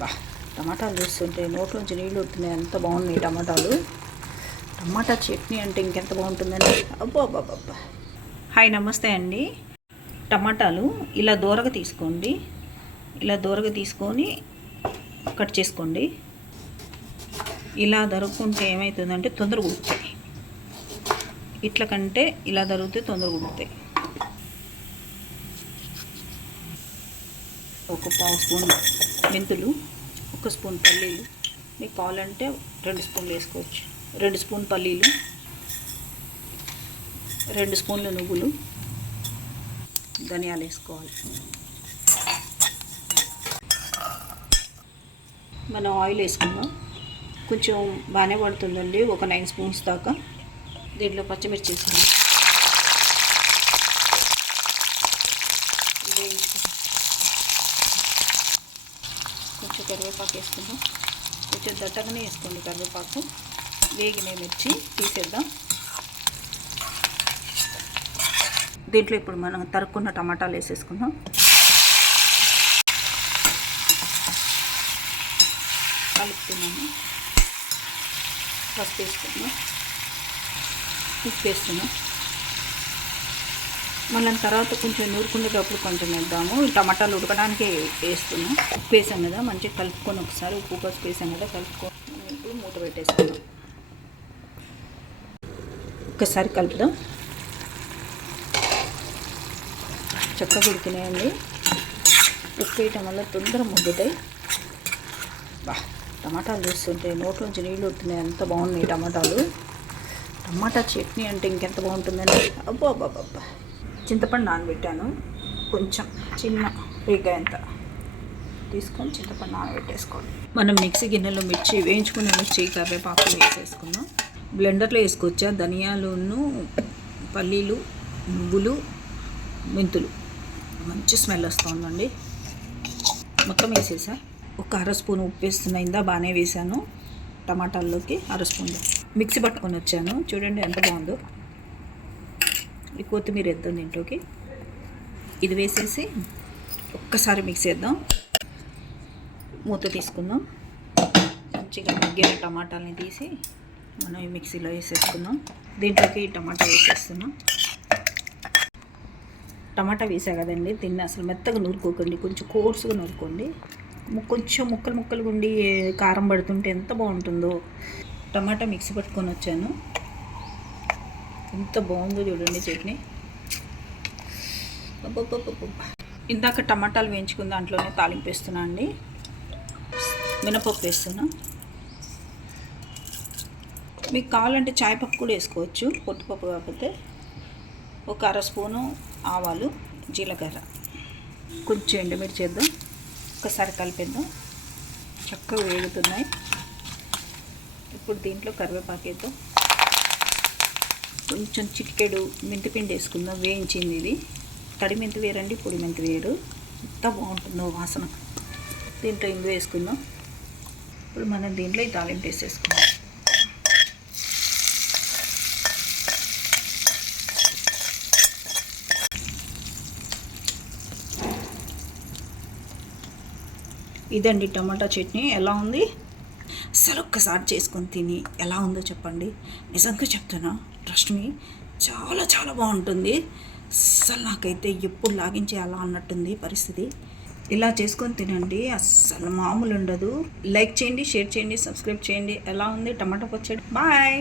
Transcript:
బా టమాటాలు చూస్తుంటే నోట్లోంచి నీళ్ళు వస్తున్నాయి. ఎంత బాగున్నాయి టమాటాలు. టమాటా చట్నీ అంటే ఇంకెంత బాగుంటుందండి? అబ్బో అబ్బా హాయ్ నమస్తే అండి. టమాటాలు ఇలా దూరగా తీసుకోండి. ఇలా దూరగా తీసుకొని కట్ చేసుకోండి. ఇలా దొరుకుంటే ఏమవుతుందంటే తొందరగా ఉడుకుతాయి. ఇట్ల కంటే ఇలా దొరికితే తొందరగా ఉడుకుతాయి. ఒక పావు స్పూన్ మెంతులు ఒక స్పూన్ పల్లీలు. మీకు కావాలంటే రెండు స్పూన్లు వేసుకోవచ్చు. రెండు స్పూన్ పల్లీలు రెండు స్పూన్లు నువ్వులు ధనియాలు వేసుకోవాలి. మనం ఆయిల్ వేసుకుందాం. కొంచెం బాగానే పడుతుందండి ఒక నైన్ స్పూన్స్ దాకా. దీంట్లో పచ్చిమిర్చి వేసుకుందాం ఇది వేయించుకుందాం. కొంచెం కరివేపాకు వేసుకుందాం. కొంచెం దట్టగానే వేసుకోండి కరివేపాకు. వేగిన మిర్చి తీసేద్దాం. దీంట్లో ఇప్పుడు మనం తరుక్కున్న టమాటాలు వేసేసుకుందాం. కలుపుతున్నాము. పసుపు వేసుకుందాం. ఉప్పు వేస్తున్నాం మళ్ళీ తర్వాత కొంచెం నూరుకునేటప్పుడు కొంచెం వేద్దాము. టమాటాలు ఉడకడానికి వేస్తున్నాం. ఉప్పు వేసాం కదా మంచిగా కలుపుకొని ఒకసారి ఉప్పు పసుపు వేసాం కదా కలుపుకొని ఇప్పుడు మూత పెట్టేస్తాను ఒక్కసారి కలుపుదాం. చక్కగా ఉడికినాయండి. ఉప్పు వేయటం వల్ల తొందర ముగ్గుతాయి. బా టమాటాలు చూస్తుంటే నోట్లోంచి నీళ్ళు వస్తున్నాయి. ఎంత బాగున్నాయి టమాటాలు. టమాటా చట్నీ అంటే ఇంకెంత బాగుంటుందండి? అబ్బో అబ్బా చింతపండు నానబెట్టాను. కొంచెం చిన్న రేగాయంత తీసుకొని చింతపండు నానబెట్టేసుకోండి మనం మిక్సీ గిన్నెలో మిర్చి వేయించుకునే మిర్చి కరివేపాకు వేసేసుకుందాం. బ్లెండర్లో వేసుకోవచ్చా? ధనియాలును పల్లీలు నువ్వులు మెంతులు. మంచి స్మెల్ వస్తుందండి. మొత్తం వేసేసా? ఒక అర స్పూన్ ఉప్పు వేస్తున్నా ఇందా బాగానే వేసాను టమాటాల్లోకి అర స్పూన్. మిక్సీ పట్టుకొని వచ్చాను. చూడండి ఎంత బాగుందో. ఈ కొత్తిమీర వేద్దాం దీంట్లోకి. ఇది వేసేసి ఒక్కసారి మిక్స్ చేద్దాం. మూత తీసుకుందాం. మంచిగా మగ్గిన టమాటాలని తీసి మనం ఈ మిక్సీలో వేసేసుకుందాం. దీంట్లోకి ఈ టమాటా వేసేస్తున్నాం. టమాటా వేసా కదండి దీన్ని అసలు మెత్తగా నూరుకోకండి కొంచెం కోర్సుగా నూరుకోండి. కొంచెం ముక్కలు ముక్కలు ఉండి కారం పడుతుంటే ఎంత బాగుంటుందో. టమాటా మిక్సీ పట్టుకొని వచ్చాను. ఎంత బాగుందో చూడండి చట్నీ. ఇందాక టమాటాలు వేయించుకున్న దాంట్లోనే తాలింపు వేస్తున్నా అండి. మినపప్పు వేస్తున్నా. మీకు కావాలంటే చాయ్ పప్పు కూడా వేసుకోవచ్చు పొట్టుపప్పు కాకపోతే. ఒక అర స్పూను ఆవాలు జీలకర్ర. కొంచెం ఎండుమిర్చి చేద్దాం ఒకసారి కలిపేద్దాం. చక్కగా వేగుతున్నాయి. ఇప్పుడు దీంట్లో కరివేపాకు వేద్దాం. కొంచెం చిక్కెడు మెంతిపిండి వేసుకుందాం. వేయించింది ఇది. తడి మెంతి వేరండి పొడి మెంతి వేరు ఎంత బాగుంటుందో వాసన. దీంట్లో ఇంగు వేసుకుందాం. ఇప్పుడు మనం దీంట్లో ఈ తాలింపు వేసేసుకుందాం. ఇదండి టమాటా చట్నీ. ఎలా ఉంది? అసలు ఒక్కసారి చేసుకొని తిని ఎలా ఉందో చెప్పండి. నిజంగా చెప్తున్నా ట్రస్ట్ మీ చాలా చాలా బాగుంటుంది. అస్సలు నాకైతే ఎప్పుడు లాగించే అలా అన్నట్టుంది పరిస్థితి. ఇలా చేసుకొని తినండి అస్సలు మామూలు ఉండదు. లైక్ చేయండి షేర్ చేయండి సబ్స్క్రైబ్ చేయండి. ఎలా ఉంది టమాటా పచ్చడి? బాయ్